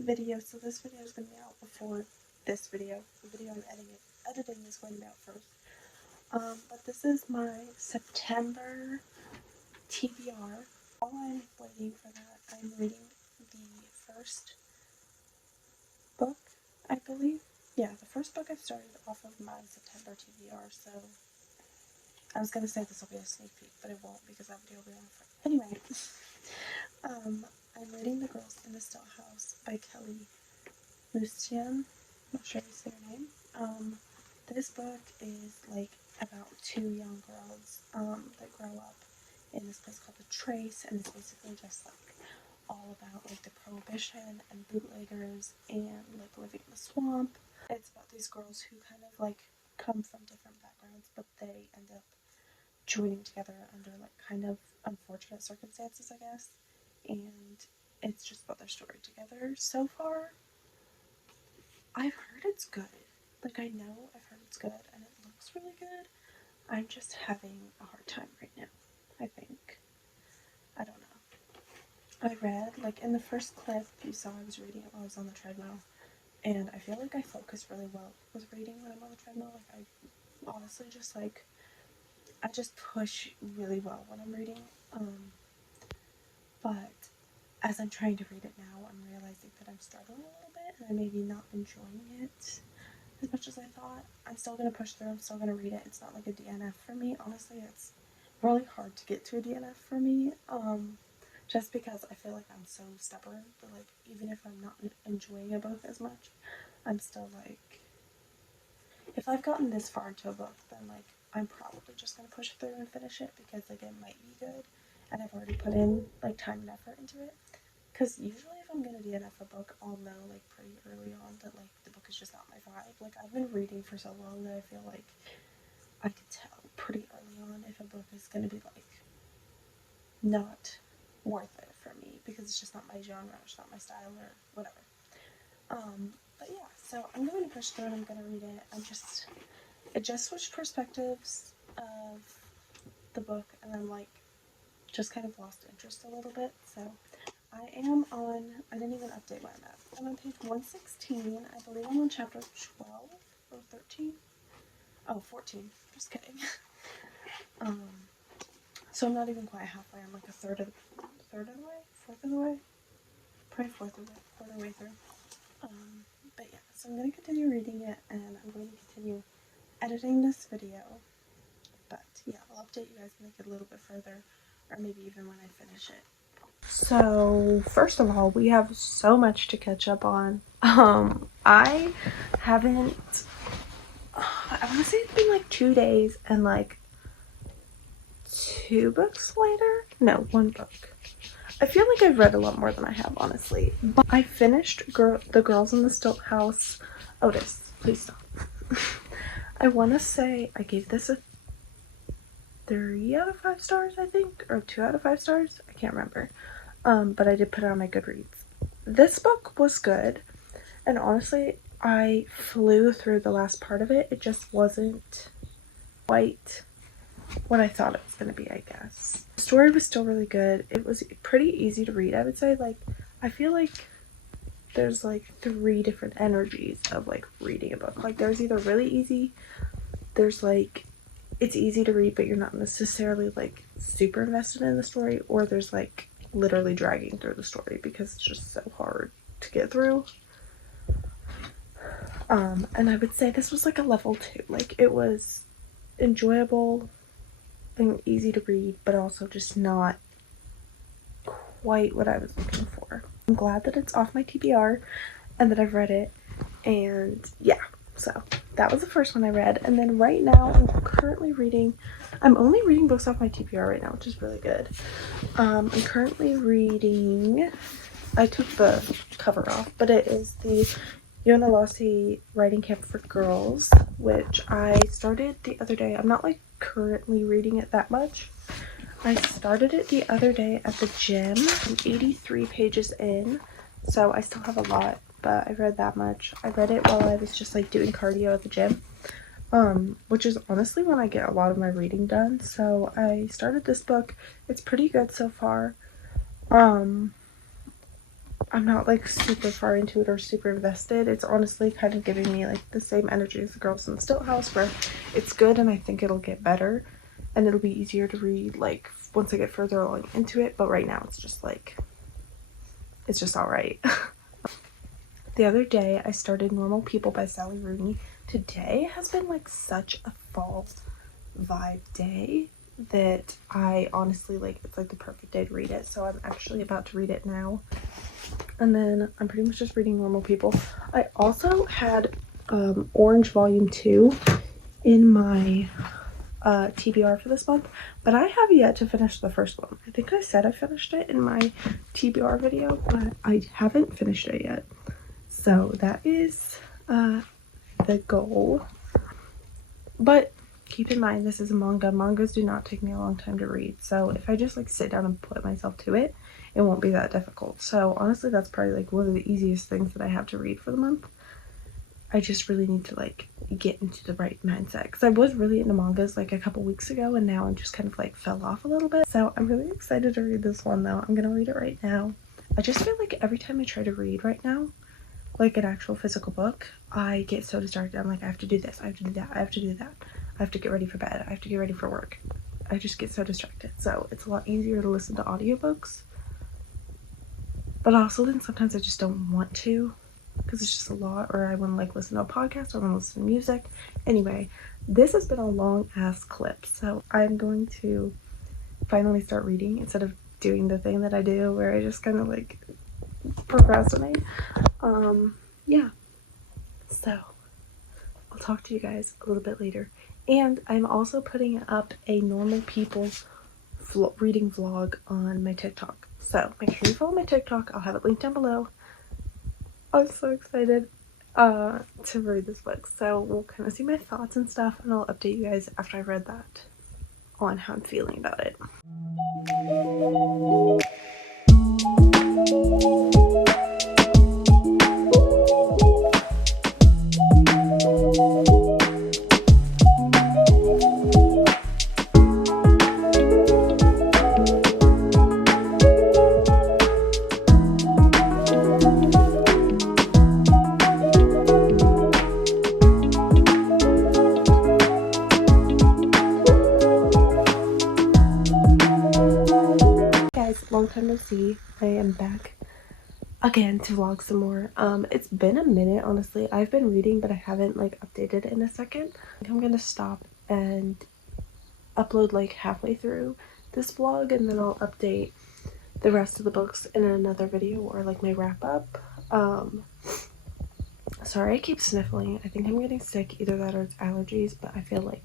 video. So this video is going to be out before this video. The video I'm editing is going to be out first. But this is my September TBR. While I'm waiting for that, I'm reading the first book, I believe. Yeah, the first book I've started off of my September TBR, so I was going to say this will be a sneak peek, but it won't because that video will be on for anyway. I'm reading The Girls in the Still House by Kelly Lustian. Not sure you say her name. This book is like about two young girls that grow up in this place called the Trace, and it's basically just like all about like the prohibition and bootleggers and like living in the swamp. It's about these girls who kind of like come from different backgrounds, but they end up joining together under like kind of unfortunate circumstances, I guess. And it's just about their story together. So far, I've heard it's good. Like, I know I've heard it's good and it looks really good. I'm just having a hard time right now, I think. I don't know. I read, like, in the first clip you saw I was reading it while I was on the treadmill, and I feel like I focus really well with reading when I'm on the treadmill. Like, I honestly just, like, I just push really well when I'm reading. But as I'm trying to read it now, I'm realizing that I'm struggling a little bit and I'm maybe not enjoying it as much as I thought. I'm still going to push through. I'm still going to read it. It's not like a DNF for me. Honestly, it's really hard to get to a DNF for me. Just because I feel like I'm so stubborn that, like, even if I'm not enjoying a book as much, I'm still like, if I've gotten this far into a book, then like I'm probably just going to push through and finish it because like it might be good and I've already put in like time and effort into it. Because usually if I'm going to DNF a book, I'll know like pretty early on that like the book is just not my vibe. Like, I've been reading for so long that I feel like I could tell pretty early on if a book is going to be like not worth it for me because it's just not my genre, it's not my style or whatever. But yeah, so I'm going to push through and I'm going to read it. I just switched perspectives of the book and I'm like just kind of lost interest a little bit. So I didn't even update where I'm at. I'm on page 116. I believe I'm on chapter 12 or 13. Oh, 14. Just kidding. So I'm not even quite halfway. I'm like a third of the way? Fourth of the way? Probably quarter way through. But yeah, so I'm going to continue reading it and I'm going to continue editing this video. But yeah, I'll update you guys when I get a little bit further, or maybe even when I finish it. So first of all, we have so much to catch up on. I haven't, I want to say it's been like 2 days and like 2 books later. No, 1 book. I feel like I've read a lot more than I have, honestly. But I finished The Girls in the Still House. Otis, please stop. I want to say I gave this a 3 out of 5 stars, I think, or 2 out of 5 stars. I can't remember. But I did put it on my Goodreads. This book was good, and honestly, I flew through the last part of it. It just wasn't quite what I thought it was going to be, I guess. The story was still really good. It was pretty easy to read, I would say. Like, I feel like there's like 3 different energies of like reading a book. Like, there's either really easy, there's like it's easy to read but you're not necessarily like super invested in the story, or there's like literally dragging through the story because it's just so hard to get through. And I would say this was like a level 2. Like, it was enjoyable and easy to read, but also just not quite what I was looking for. I'm glad that it's off my TBR and that I've read it, and yeah, so that was the first one I read. And then right now I'm only reading books off my TBR right now, which is really good. I'm currently reading, I took the cover off, but it is the Yona Lassi Writing Camp for Girls, which I started the other day. I'm not like currently reading it that much. I started it the other day at the gym. I'm 83 pages in, so I still have a lot, but I read that much. I read it while I was just like doing cardio at the gym, which is honestly when I get a lot of my reading done. So I started this book. It's pretty good so far. I'm not like super far into it or super invested. It's honestly kind of giving me like the same energy as the Girls in the Stillhouse, where it's good and I think it'll get better and it'll be easier to read like once I get further along into it. But right now it's just like, it's just all right. The other day I started Normal People by Sally Rooney. Today has been like such a fall vibe day that I honestly like, it's like the perfect day to read it. So I'm actually about to read it now. And then I'm pretty much just reading Normal People. I also had Orange Volume 2 in my TBR for this month, but I have yet to finish the first one. I think I said I finished it in my TBR video, but I haven't finished it yet. So that is the goal. But keep in mind, this is a manga. Mangas do not take me a long time to read. So if I just like sit down and put myself to it, it won't be that difficult. So honestly, that's probably like one of the easiest things that I have to read for the month. I just really need to like get into the right mindset, because I was really into mangas like a couple weeks ago, and now I'm just kind of like fell off a little bit. So I'm really excited to read this one though. I'm gonna read it right now. I just feel like every time I try to read right now, like an actual physical book, I get so distracted. I'm like, I have to do this, I have to do that, I have to do that, I have to get ready for bed, I have to get ready for work. I just get so distracted. So it's a lot easier to listen to audiobooks, but also then sometimes I just don't want to, because it's just a lot, or I want to like listen to a podcast, or I want to listen to music. Anyway, this has been a long ass clip, so I'm going to finally start reading instead of doing the thing that I do where I just kind of like procrastinate. Yeah, so I'll talk to you guys a little bit later. And I'm also putting up a Normal People reading vlog on my TikTok, so make sure you follow my TikTok. I'll have it linked down below. I'm so excited to read this book, so we'll kind of see my thoughts and stuff, and I'll update you guys after I've read that on how I'm feeling about it. Long time no see. I am back again to vlog some more. It's been a minute, honestly. I've been reading, but I haven't like updated in a second. I think I'm gonna stop and upload like halfway through this vlog, and then I'll update the rest of the books in another video, or like my wrap up. Sorry I keep sniffling. I think I'm getting sick, either that or it's allergies, but I feel like,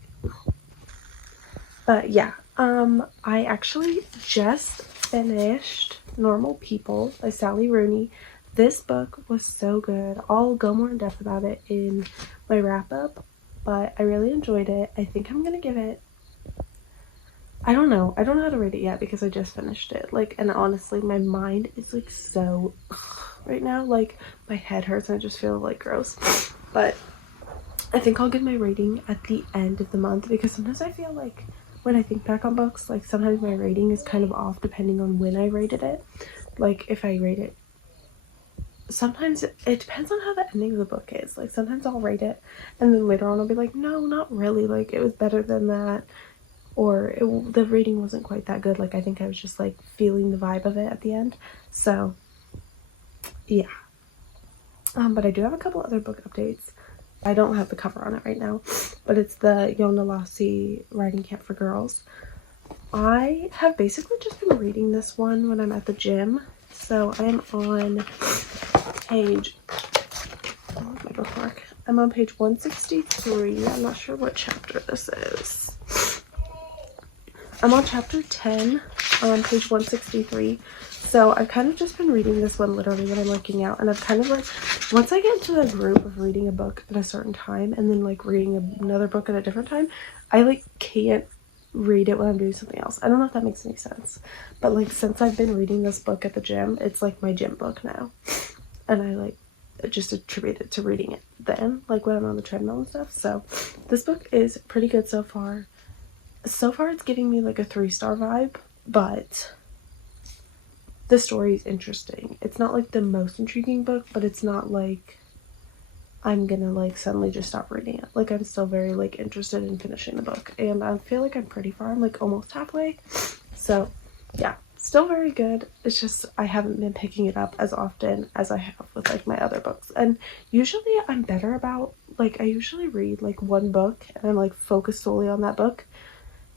but yeah. I actually just finished Normal People by Sally Rooney. This book was so good. I'll go more in depth about it in my wrap up, but I really enjoyed it. I think I'm gonna give it, I don't know how to rate it yet because I just finished it. Like, and honestly, my mind is like so right now, like my head hurts and I just feel like gross. But I think I'll give my rating at the end of the month, because sometimes I feel like when I think back on books, like sometimes my rating is kind of off depending on when I rated it. Like if I rate it, sometimes it depends on how the ending of the book is. Like sometimes I'll rate it and then later on I'll be like, no, not really, like it was better than that, or the rating wasn't quite that good. Like I think I was just like feeling the vibe of it at the end. So yeah, but I do have a couple other book updates. I don't have the cover on it right now, but it's the Yona Lassie Writing Camp for Girls. I have basically just been reading this one when I'm at the gym. So I'm on page, oh, my bookmark. I'm on page 163. I'm not sure what chapter this is. I'm on chapter 10 on page 163. So I've kind of just been reading this one literally when I'm working out, and I've kind of like, once I get into the group of reading a book at a certain time and then like reading another book at a different time, I like can't read it when I'm doing something else. I don't know if that makes any sense, but like since I've been reading this book at the gym, it's like my gym book now, and I like just attribute it to reading it then, like when I'm on the treadmill and stuff. So this book is pretty good so far. So far it's giving me like a 3-star vibe, but the story's interesting. It's not like the most intriguing book, but it's not like I'm gonna like suddenly just stop reading it. Like I'm still very like interested in finishing the book, and I feel like I'm pretty far. I'm like almost halfway. So yeah, still very good. It's just I haven't been picking it up as often as I have with like my other books. And usually I'm better about like, I usually read like one book and I'm like focused solely on that book,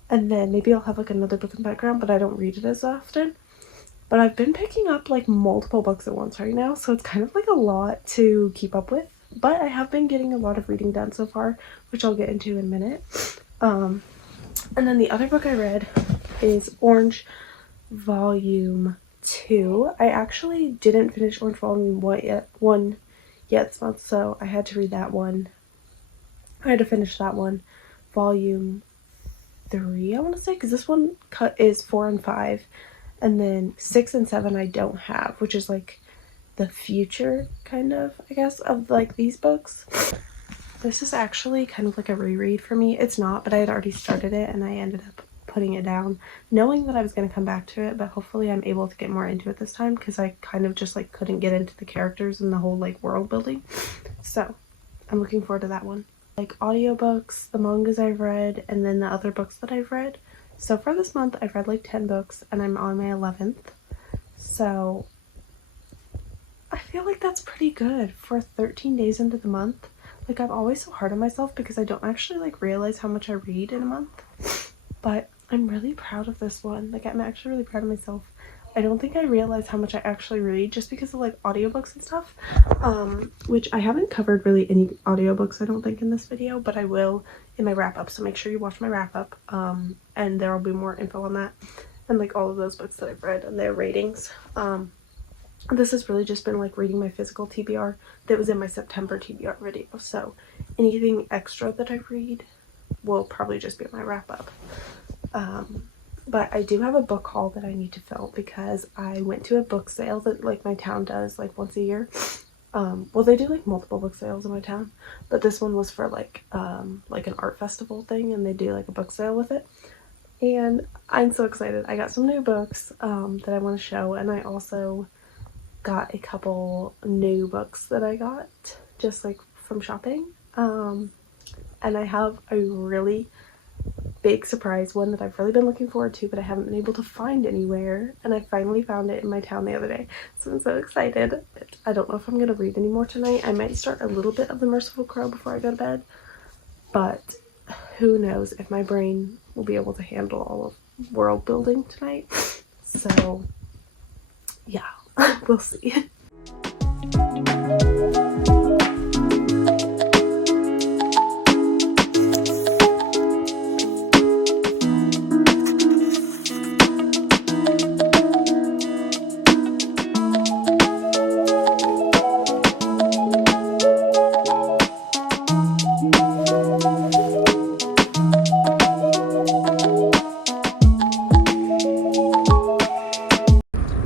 and then maybe I'll have like another book in the background, but I don't read it as often. But I've been picking up like multiple books at once right now, so it's kind of like a lot to keep up with. But I have been getting a lot of reading done so far, which I'll get into in a minute. And then the other book I read is Orange Volume 2. I actually didn't finish Orange Volume 1 yet this month, so I had to read that one. I had to finish that one. Volume 3, I want to say, because this one is 4 and 5. And then 6 and 7 I don't have, which is like the future kind of, I guess, of like these books. This is actually kind of like a reread for me. It's not, but I had already started it and I ended up putting it down knowing that I was going to come back to it, but hopefully I'm able to get more into it this time, because I kind of just like couldn't get into the characters and the whole like world building. So I'm looking forward to that one. Like audiobooks, the mangas I've read, and then the other books that I've read. So for this month I've read like 10 books and I'm on my 11th. So I feel like that's pretty good for 13 days into the month. Like I'm always so hard on myself because I don't actually like realize how much I read in a month. But I'm really proud of this one. Like I'm actually really proud of myself. I don't think I realized how much I actually read just because of like audiobooks and stuff. Which I haven't covered really any audiobooks I don't think in this video, but I will in my wrap up. So make sure you watch my wrap up. And there will be more info on that and like all of those books that I've read and their ratings. This has really just been like reading my physical TBR that was in my September TBR video. So anything extra that I read will probably just be my wrap up. But I do have a book haul that I need to film because I went to a book sale that like my town does like once a year. Well, they do like multiple book sales in my town, but this one was for like an art festival thing, and they do like a book sale with it. And I'm so excited. I got some new books that I want to show, and I also got a couple new books that I got just like from shopping. And I have a really big surprise one that I've really been looking forward to, but I haven't been able to find anywhere, and I finally found it in my town the other day, so I'm so excited. I don't know if I'm going to read any more tonight. I might start a little bit of The Merciful Crow before I go to bed, but who knows if my brain will be able to handle all of world building tonight. So yeah, we'll see.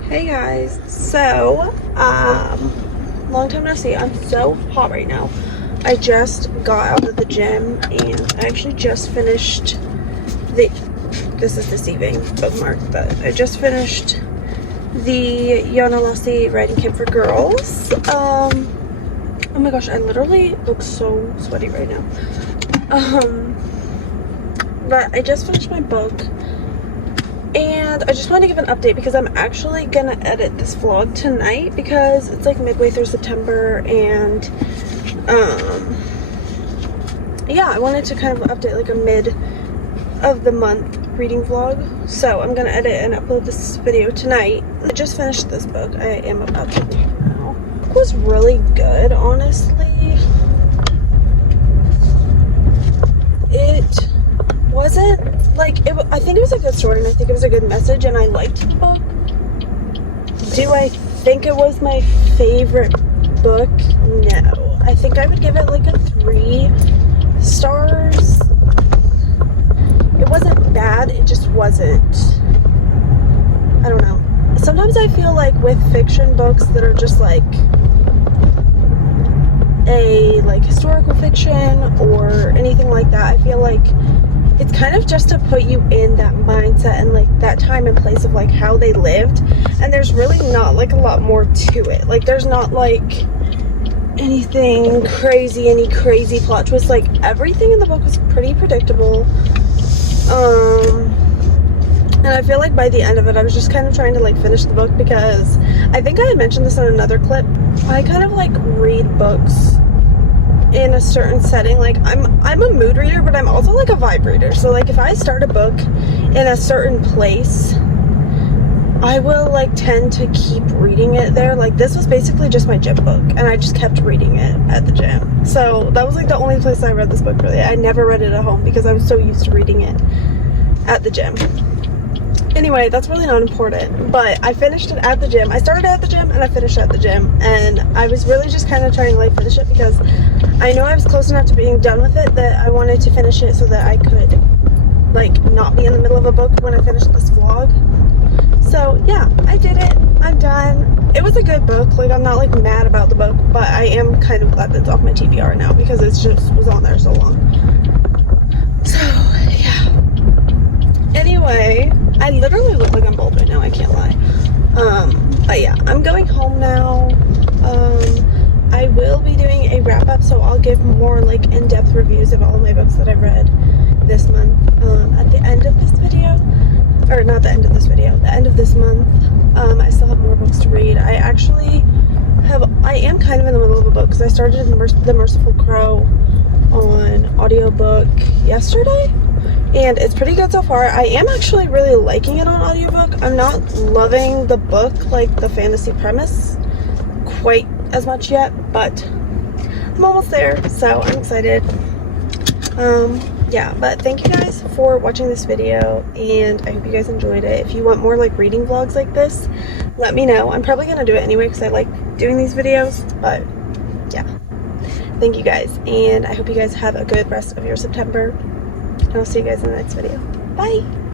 Hey guys, so long time no see. I'm so hot right now. I just got out of the gym and I actually just finished this is deceiving bookmark, but I just finished the Iana Lassi writing kit for girls. Oh my gosh, I literally look so sweaty right now. But I just finished my book. And I just want to give an update because I'm actually gonna edit this vlog tonight because it's like midway through September, and yeah, I wanted to kind of update like a mid of the month reading vlog. So I'm gonna edit and upload this video tonight. I just finished this book. I am about to leave now. It was really good, honestly. It wasn't like it. I think it was a good story, and I think it was a good message, and I liked the book. Do I think it was my favorite book? No. I think I would give it like a 3 stars. It wasn't bad, it just wasn't, I don't know. Sometimes I feel like with fiction books that are just like a historical fiction or anything like that, I feel like it's kind of just to put you in that mindset and like that time and place of like how they lived, and there's really not like a lot more to it. Like there's not like anything crazy, any crazy plot twists. Like everything in the book was pretty predictable. And I feel like by the end of it I was just kind of trying to like finish the book, because I think I had mentioned this in another clip. I kind of like read books in a certain setting. Like I'm a mood reader, but I'm also like a vibe reader. So like if I start a book in a certain place, I will like tend to keep reading it there. Like this was basically just my gym book, and I just kept reading it at the gym. So that was like the only place I read this book really. I never read it at home because I was so used to reading it at the gym. Anyway, that's really not important, but I finished it at the gym. I started at the gym and I finished at the gym, and I was really just kind of trying to like finish it because I know I was close enough to being done with it that I wanted to finish it so that I could like not be in the middle of a book when I finished this vlog. So yeah, I did it. I'm done. It was a good book. Like I'm not like mad about the book, but I am kind of glad that it's off my TBR now because it just was on there so long. So yeah. Anyway, I literally look like I'm bald right now, I can't lie. But yeah, I'm going home now. I will be doing a wrap up, so I'll give more like in-depth reviews of all my books that I've read this month at the end of this video. Or not the end of this video, the end of this month. I still have more books to read. I am kind of in the middle of a book because I started The Merciful Crow on audiobook yesterday, and it's pretty good so far. I am actually really liking it on audiobook. I'm not loving the book, like the fantasy premise, quite as much yet, but I'm almost there, so I'm excited. Yeah, but thank you guys for watching this video, and I hope you guys enjoyed it. If you want more like reading vlogs like this, let me know. I'm probably gonna do it anyway because I like doing these videos, but yeah. Thank you guys, and I hope you guys have a good rest of your September, and I'll see you guys in the next video. Bye!